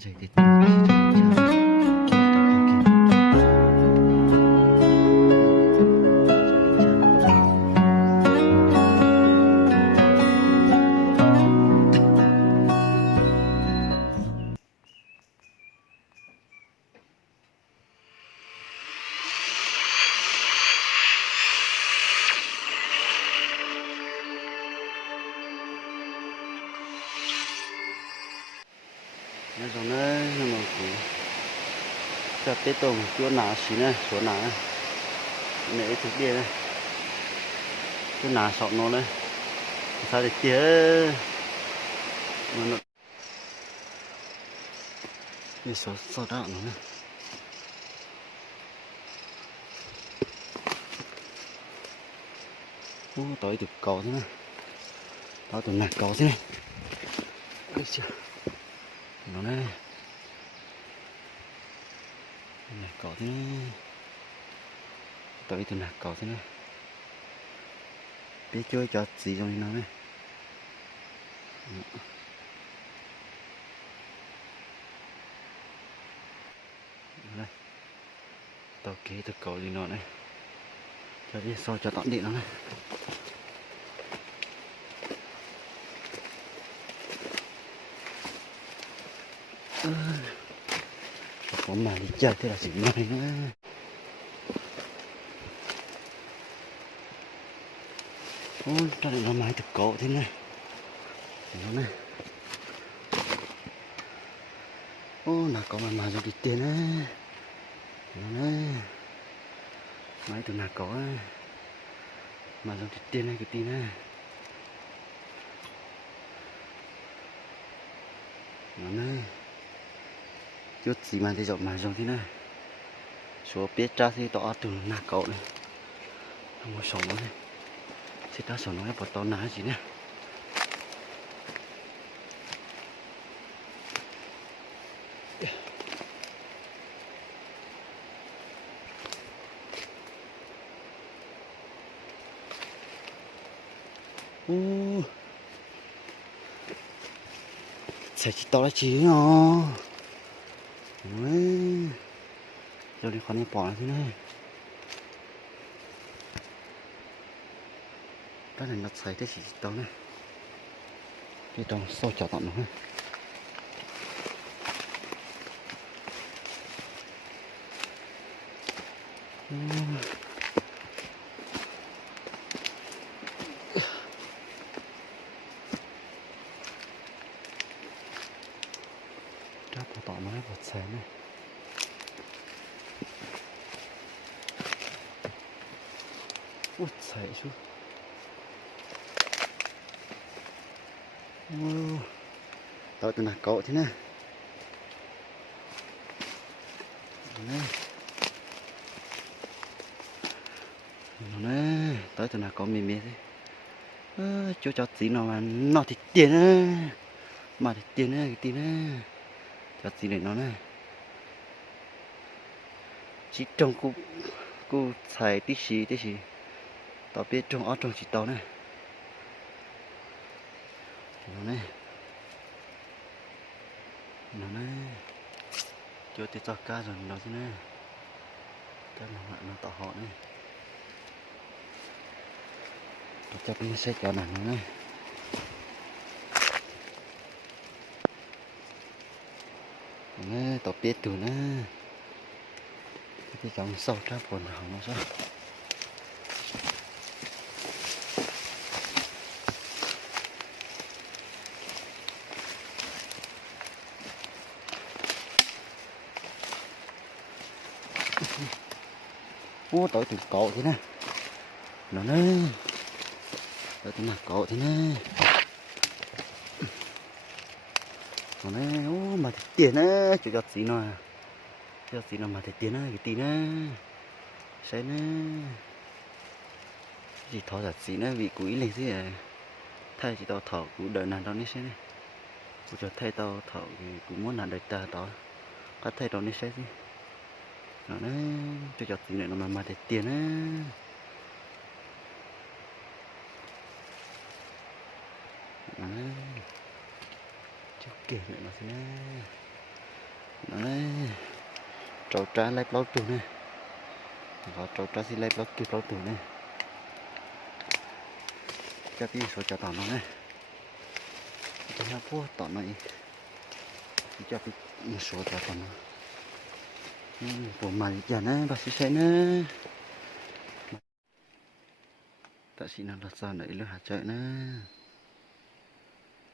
dậy thì nó rồi nó mà cũng cho tết tông chỗ nào xí này chỗ nào này thực địa này chỗ nào sọt nó này sao để tía nó đi sọt sọt đạo nó này tới từ cầu thế này tới từ nạc cầu thế này ơi chưa nó này nạc cầu thế này tới từ nạc cầu thế này biết chơi cho gì trong nó này đây tàu kế từ cầu gì nó này cho đi soi cho tọt điện nó này có mà đi chơi thế là chỉ này nữa ôi ta lại nó máy từ cổ thế này nó này ô là có mà dùng đi tiền á nó này máy từ nào có mà dùng đi tiền này cái tiền này nó này chút gì mà thì dọn mà dùng thế này số biết ra thì tỏ từ nạc cậu này không có sống này thì ta sống nó bỏ to ná gì nè sẽ chỉ to là chỉ nó rồi đi con đi bỏ thế này cái này nó xảy thế chỉ to này đi trong sâu chảo tận nó ra bỏ tọt nó bột xé này út xé chứ tao từ nào cậu thế này nó này tới từ nào có mì mì thế chú cho tí nào mà nó thì tiền á mà thì tiền á cái tiền á cho tí này nó này chỉ trong cô xài tí xí tao biết trong ở trong chỉ tao này nó này chưa thì cho cá rồi nó thế này cái nó tỏ họ này cho cái xe cho nó này nè tao biết từ nè cái trong sâu ra buồn hỏng nó sao tới từ cổ thế này nó nè tới từ mặt cổ thế này nó nè mà thì tiền á chủ giật gì nó giật gì nó mà thì tiền á cái tiền á sẽ nè gì thọ giật gì nó vì quý lên thế à thay chỉ tao thọ của đời nào đó ní sẽ này của cho thay tao thọ thì cũng muốn là đời ta đó có thay đó ní sẽ gì nó nè cho giật gì này nó mà thì tiền á chú kể lại nó thế đấy trâu trá lấy bao tù này có trâu trá xin lấy bao kịp bao tù này cho tí số cho tao nó này cho nó phố tao nó cho tí số cho tao nó bộ mày giờ này bác sĩ sẽ nữa ta xin nó đặt ra này lừa hạt chơi nữa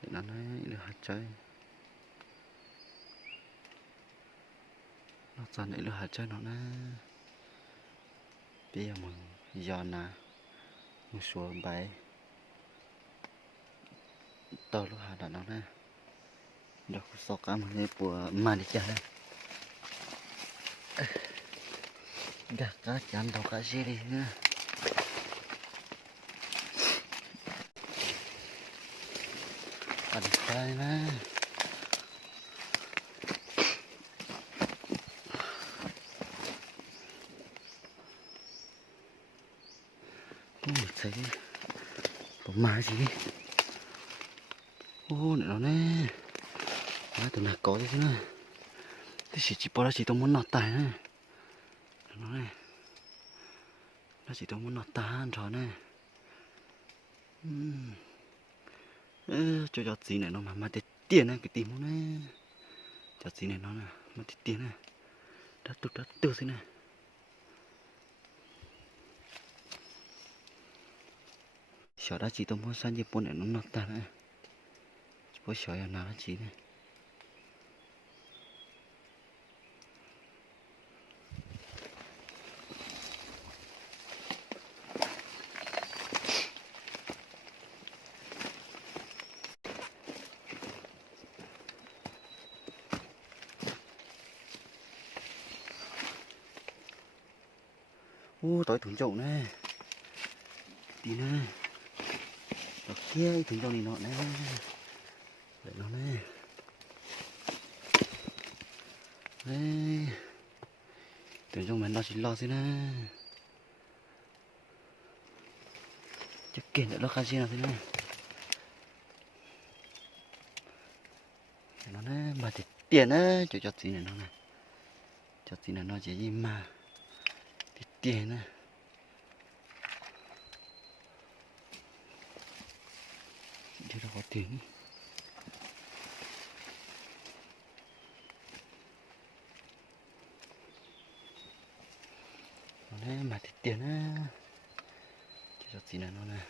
để nó nói lừa hạt chơi nó ra này lừa hạt chơi nó nè bây giờ mình giờ nè mình xuống bài tao lừa hạt nó nè được số cả một cái của mà đi chơi gạt cá chăn đầu cá gì đi nữa ăn cái nè thấy có má gì đi ô này nó nè má tụi nào có thế nữa thì chỉ bỏ ra chỉ tôi muốn nọt tài nè nó này nó chỉ tôi muốn nọt tài ăn trò nè cho gì này nó mà tiền này cái tìm nó nè cho gì này nó nè mà tiền này đã tụt thế này sợ đã chỉ tôi muốn sang Nhật Bản này nó nọt tài này bố sợ là nào chỉ này tối thủng chậu nè tí nè ở kia thủng chậu này nọ nè để nó nè đây thủng chậu mình nó chỉ lo thế nè chắc kiện để nó khai gì nào thế nè để nó nè mà thì tiền á cho gì này nó nè cho gì này nó chỉ gì mà thì tiền á thì nó có tiền nó nè mà thì tiền á cho gì này nó nè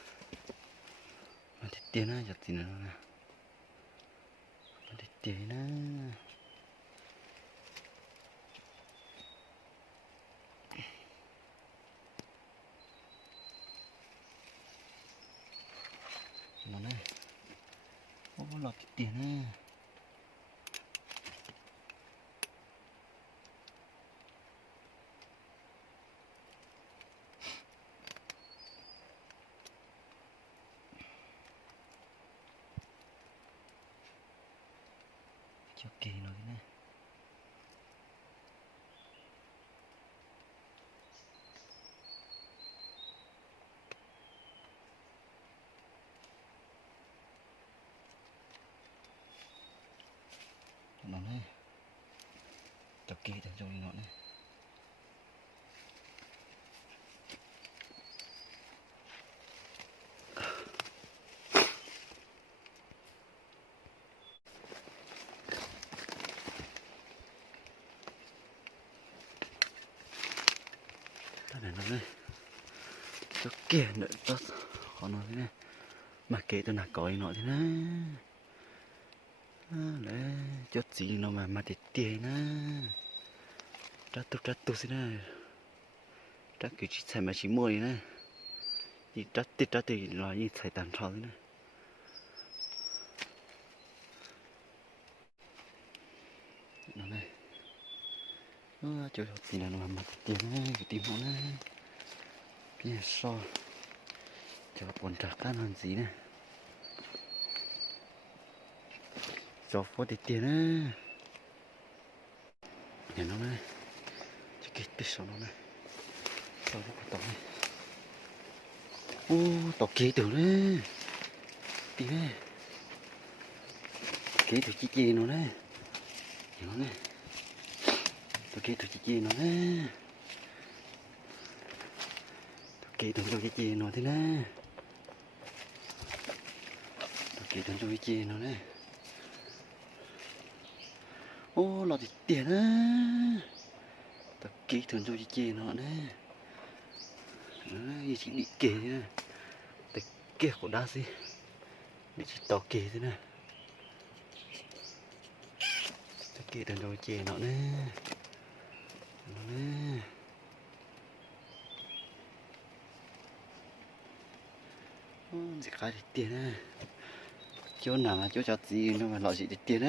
mà thì tiền á cho gì này nó nè mà thì tiền á nó này ô lọt tiền nè cho kỳ nó thế này nó này cho kỳ thằng trong nó này nó này cho kia nữa tốt họ nói thế này mà kể tôi là có nó thế này đấy cho gì nó mà để tiền á trát tu thế này trát kiểu chỉ xài mà chỉ mua này thì trát thì là như xài tàn trò thế này nó này cho gì là nó mà để tiền á cái tìm nó này bây giờ so cho bọn trả cá làm gì này cho phố để tiền á nhà nó này cho cái tít số nó này cho nó tàu này tàu kia từ đấy tí này kia từ chi nó đấy nó này tôi kia tôi chỉ nó nè, tôi kia tôi chỉ nó thế nè, tôi kia tôi chỉ nó nè, ô lọt thì tiền á, tôi kia tôi chỉ nó nè, đấy chỉ bị kề nha, tôi kia của đa gì, để chỉ tao kề thế nè, tôi kia tôi chỉ nó nè. Chỉ khai tiền á, chỗ nào là chỗ cho gì nó mà loại gì để tiền á,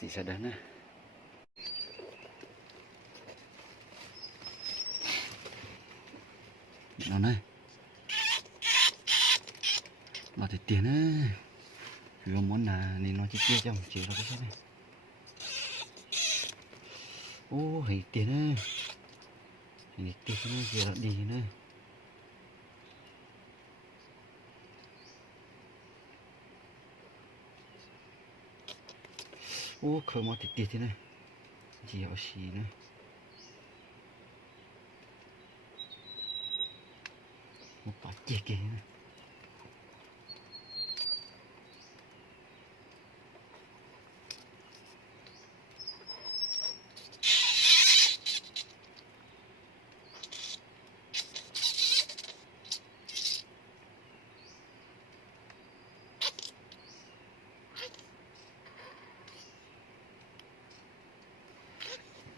gì sẽ đến á, nó này, loại thì tiền á, vì muốn là nên nó chỉ chia cho một chỉ là cái này, ô hay tiền á. Ini tisnya biar di sini. Oh, kalau mau titik ini, dia sini. Mau pakai kayaknya.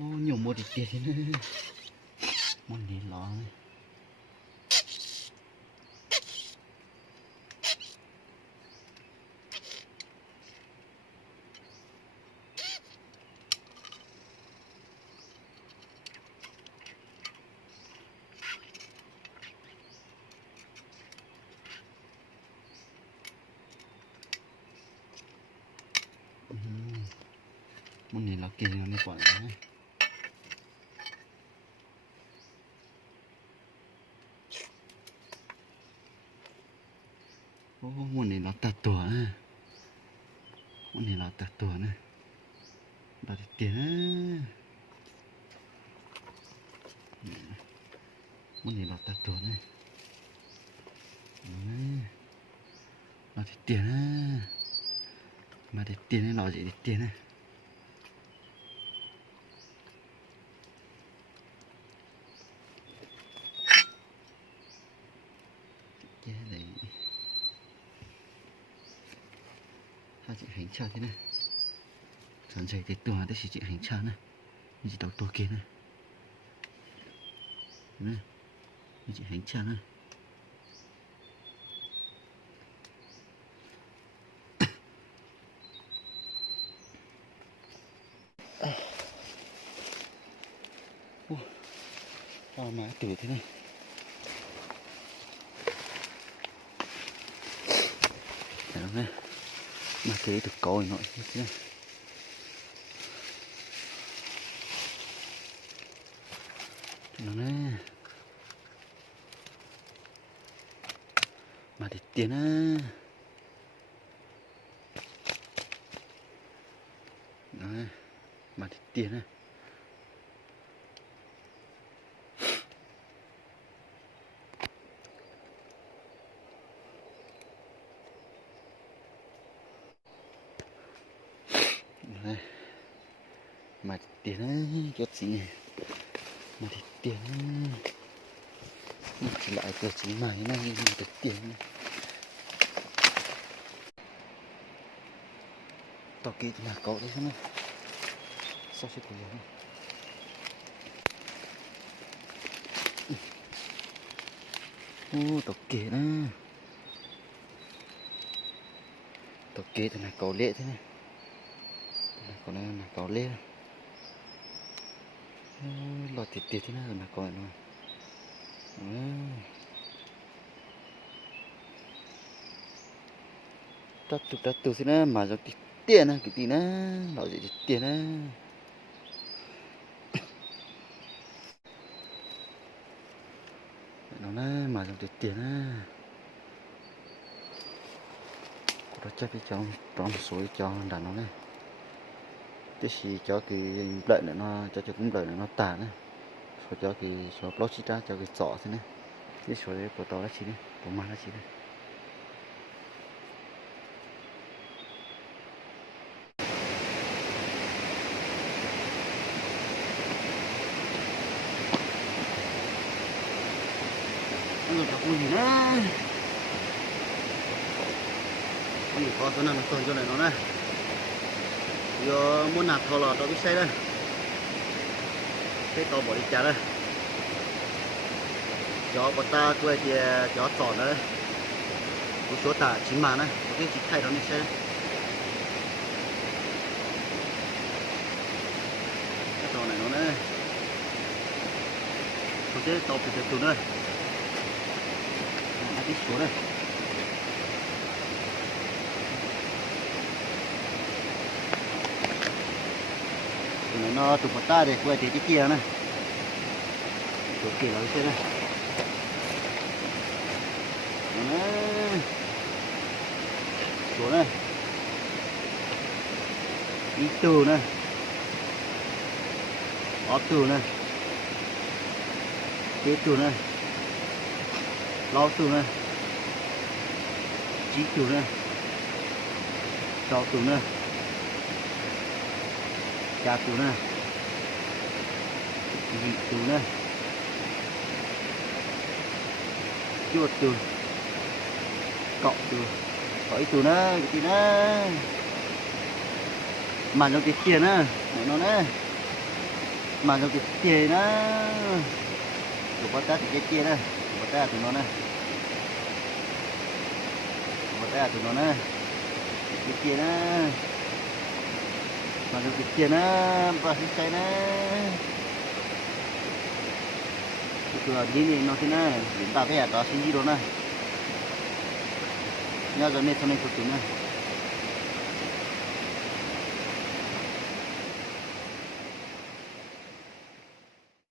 Oh, nhiều mua titik ini. Mau đi lo. Muốn đi lo kia nó mới quả đấy. Oh, muốn đi lo tạt tuổi nè. Muốn đi lo tạt tuổi nè. Đó thì tiền á. Muốn đi lo tạt tuổi nè. Nó thì tiền á. Mà thì tiền ấy nó gì thì tiền á. Cái này hai chị hành tra thế này, sản dày thì tùa đấy chị hành tra này, như chị đầu tua kia này, này, như chị hành tra này. Hoa má tuổi thế này. Đấy không này, mà thế được coi nội thế này. Nó nè, mà thì tiền á. Đấy, mà thì tiền á. Đấy, mà thì tiền á, chút gì nhỉ? Mà thì tiền á. Chỉ lại cửa chính mày này mà thì tiền. Tao kia thì là cậu đấy xem này. Sao sẽ có gì không? Ô, tao kia đó. Tao kia thì là cậu lệ thế này. Còn đây là cậu lệ. Lọt thịt tiệt thế nào là cậu này rồi. Tắt tụ thế nào mà rồi tiền á, cái tí nữa, lọt gì tiền á. Nó mà rồi tiền á. đó chắc cái trong suối cho đàn nó này cái gì cho cái đợi nó cho cũng đợi nó tàn này rồi cho cái số lót xí ra cho cái sọ thế này cái số đấy của tao là gì này của má là gì này nó gặp cái gì nữa anh có cái nào nó còn cho này nó này giờ muốn nạp thò lọt tao biết xây đây cái tao bỏ đi chả đây chó của ta quay thì chó tròn đấy một số tả chính mà này có cái chỉ thay đó này xe cái tàu này nó này có cái tàu phải từ đây đã biết số đây này nó tụt một ta để quay thì cái kia này chỗ kia là cái này đấy số này ý từ này ó từ này kế từ này lo từ này chí từ này trò từ này cha từ này vị từ này chuột từ cộng từ hỏi từ nó cái nó mà trong cái tiền á nó nè mà trong cái tiền á của bắt ta thì cái kia đây bắt ta từ nó nè bắt ta từ nó nè cái kia nè mà trong cái tiền á và cái trái nè cái đi này nó thế này chúng ta thấy là đó xin gì đó nè nhớ rồi này cho nên thuộc tính này